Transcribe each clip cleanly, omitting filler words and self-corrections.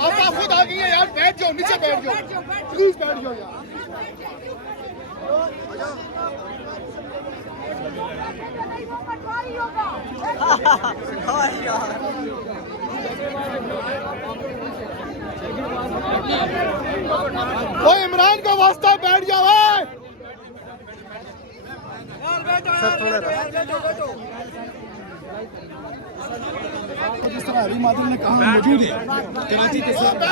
آپ خود آ گئی ہیں یار, بیٹھ جاؤ, نیچے بیٹھ جاؤ, پلیز بیٹھ جاؤ یار. وہ عمران کا واسطہ, بیٹھ جاؤ. جس طرح ہری مادری نے کہا موجود ہے کراچی کے ساتھ.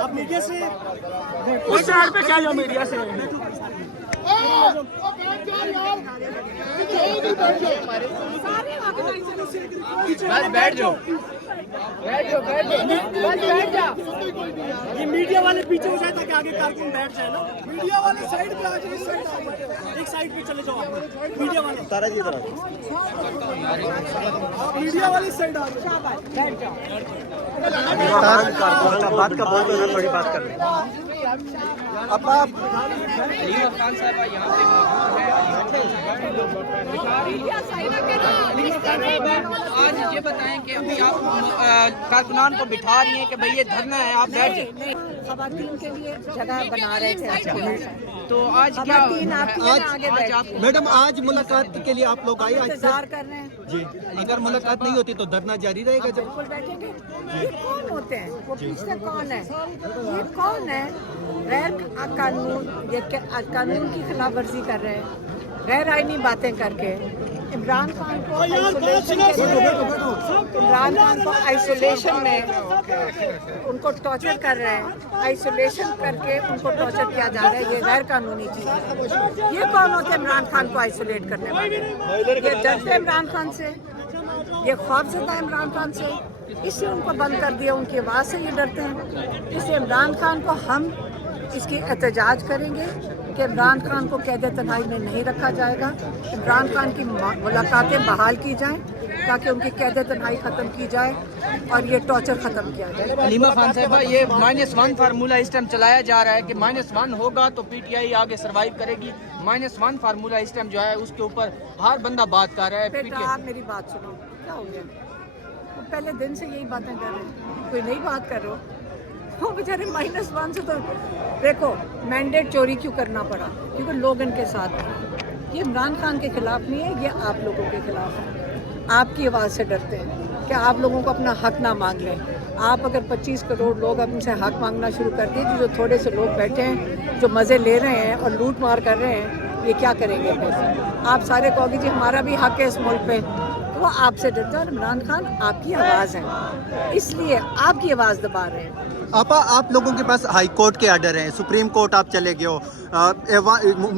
آپ میڈیا سے اس سائڈ پہ کیا جاؤ, میڈیا سے بیٹھ جاؤ. یہ میڈیا والے پیچھے ہو جائے تاکہ آگے کارکن بیٹھ جائے نا. میڈیا والے سائڈ پہ آ جائے, ایک سائڈ پہ چلے جاؤ. میڈیا والے تارا جی ادھر میڈیا والی سائڈ آ جاؤ, بیٹھ جاؤ. بات کا بہت تھوڑی بات کر رہے ہیں. اب آپ علیمہ خان صاحبہ یہاں پہ آج یہ بتائیں کہ ابھی آپ کارکنان کو بٹھا رہی ہیں کہ بھئی یہ دھرنا ہے, آپ بیٹھ جائیں. خواتین کے لیے جگہ بنا رہے تھے. تو آج کیا میڈم آج ملاقات کے لیے آپ لوگ آئے, انتظار کر رہے ہیں جی. اگر ملاقات نہیں ہوتی تو دھرنا جاری رہے گا. جب بالکل بیٹھیں گے. یہ کون ہوتے ہیں, وہ پیچھے کون ہے, یہ کون ہے غیر قانون, یہ قانون کی خلاف ورزی کر رہے ہیں, غیر آئینی باتیں کر کے. عمران خان کو آئسولیشن میں ان کو ٹارچر کر رہے ہیں, آئسولیشن کر کے ان کو ٹارچر کیا جا رہا ہے. یہ غیر قانونی چیز ہے. یہ کون ہوتے ہیں عمران خان کو آئسولیٹ کرنے والے؟ یہ ڈرتے ہیں عمران خان سے, یہ خوف زدہ ہے عمران خان سے, اس سے ان کو بند کر دیا, ان کی آواز سے یہ ڈرتے ہیں. اس لیے عمران خان کو ہم اس کی احتجاج کریں گے کہ عمران خان کو قید تنہائی میں نہیں رکھا جائے گا. عمران خان کی ملاقاتیں بحال کی جائیں تاکہ ان کی قید تنہائی ختم کی جائے اور یہ ٹارچر ختم کیا جائے. علیمہ خان صاحبہ, یہ -1 فارمولہ اس ٹائم چلایا جا رہا ہے کہ -1 ہوگا تو پی ٹی آئی آگے سروائیو کرے گی. -1 فارمولہ اس ٹائم جو ہے اس کے اوپر ہر بندہ بات کر رہا ہے. بیٹا آپ میری بات سنو, کیا ہو گیا؟ وہ پہلے دن سے یہی باتیں کر رہے ہیں, کوئی نئی بات کر رہے ہو. وہ بیچارے -1 سے تو دیکھو مینڈیٹ چوری کیوں کرنا پڑا, کیونکہ لوگ ان کے ساتھ ہیں. یہ عمران خان کے خلاف نہیں ہے, یہ آپ لوگوں کے خلاف ہے. آپ کی آواز سے ڈرتے ہیں کہ آپ لوگوں کو اپنا حق نہ مانگ لیں. آپ اگر 25 کروڑ لوگ اب ان سے حق مانگنا شروع کر دیں, جو تھوڑے سے لوگ بیٹھے ہیں جو مزے لے رہے ہیں اور لوٹ مار کر رہے ہیں, یہ کیا کریں گے پیسے؟ آپ سارے کہو گے جی ہمارا بھی حق ہے اس ملک پہ, تو وہ آپ سے ڈرتا ہے. عمران خان آپ کی آواز ہے, اس لیے آپ کی آواز دبا رہے ہیں. آپا, آپ لوگوں کے پاس ہائی کورٹ کے آرڈر ہیں, سپریم کورٹ آپ چلے گئے ہو,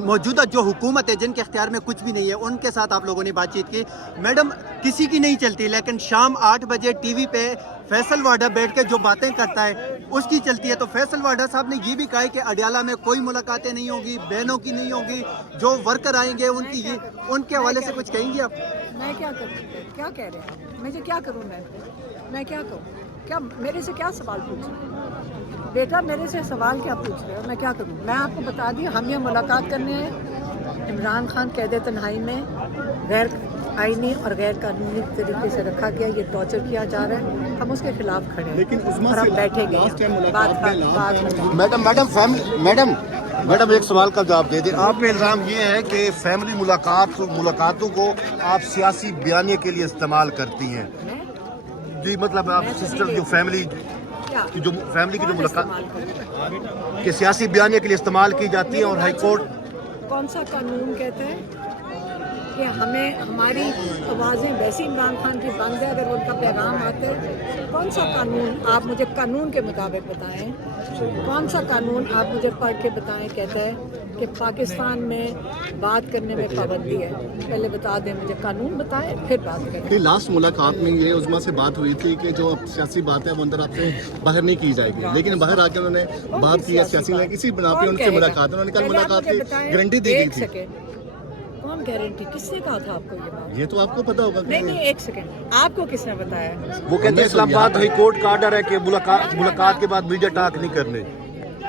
موجودہ جو حکومت ہے جن کے اختیار میں کچھ بھی نہیں ہے ان کے ساتھ آپ لوگوں نے بات چیت کی. میڈم کسی کی نہیں چلتی, لیکن شام 8 بجے ٹی وی پہ فیصل واڈا بیٹھ کے جو باتیں کرتا ہے اس کی چلتی ہے. تو فیصل واڈا صاحب نے یہ بھی کہا ہے کہ اڈیالہ میں کوئی ملاقاتیں نہیں ہوگی, بہنوں کی نہیں ہوگی, جو ورکر آئیں گے ان کی, ان کے حوالے سے کچھ کہیں گے آپ؟ میں کیا کروں, کیا کہہ رہے ہیں, مجھے کیا کروں, میں کیا کروں, کیا میرے سے کیا سوال پوچھ رہے ہیں؟ بیٹا میرے سے سوال کیا پوچھ رہے ہو, میں کیا کروں؟ میں آپ کو بتا دی, ہم یہ ملاقات کرنے ہیں. عمران خان قید تنہائی میں غیر آئینی اور غیر قانونی طریقے سے رکھا گیا, یہ ٹارچر کیا جا رہا ہے, ہم اس کے خلاف کھڑے ہیں. لیکن اور ہم بیٹھے گئے میڈم ایک سوال کا جواب دے دیں. آپ پہ الزام یہ ہے کہ فیملی ملاقاتوں کو آپ سیاسی بیانیے کے لیے استعمال کرتی ہیں. جی مطلب آپ سسٹر جو فیملی کی جو ملاقات کہ سیاسی بیانیے کے لیے استعمال کی جاتی ہے, اور ہائی کورٹ کون سا قانون کہتا ہے کہ ہمیں ہماری آوازیں ویسی عمران خان کی بند ہے اگر ان کا پیغام آتا ہے؟ کون سا قانون آپ مجھے قانون کے مطابق بتائیں, کون سا قانون آپ مجھے پڑھ کے بتائیں کہتا ہے کہ پاکستان میں بات کرنے میں پابندی ہے؟ پہلے بتا دیں مجھے, قانون بتائیں پھر بات کریں. لاسٹ ملاقات میں یہ عظمیٰ سے بات ہوئی تھی کہ جو سیاسی بات ہے وہ اندر آپ سے باہر نہیں کی جائے گی, لیکن باہر آ کے انہوں نے بات کی ہے سیاسی میں, کسی بنا پہ ان سے ملاقات, انہوں نے کل ملاقات کی گارنٹی دی گئی تھی. کون گارنٹی, کس نے کہا تھا آپ کو یہ بات؟ یہ تو آپ کو پتا ہوگا. نہیں ایک سیکنڈ, آپ کو کس نے بتایا؟ وہ کہتے ہیں اسلام آباد ہائی کورٹ کا آرڈر ہے کہ ملاقات کے بعد میڈیا ٹاک نہیں کرنے.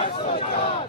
804,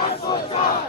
804।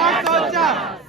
804।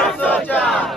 804,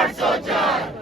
804,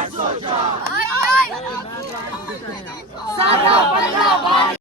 804।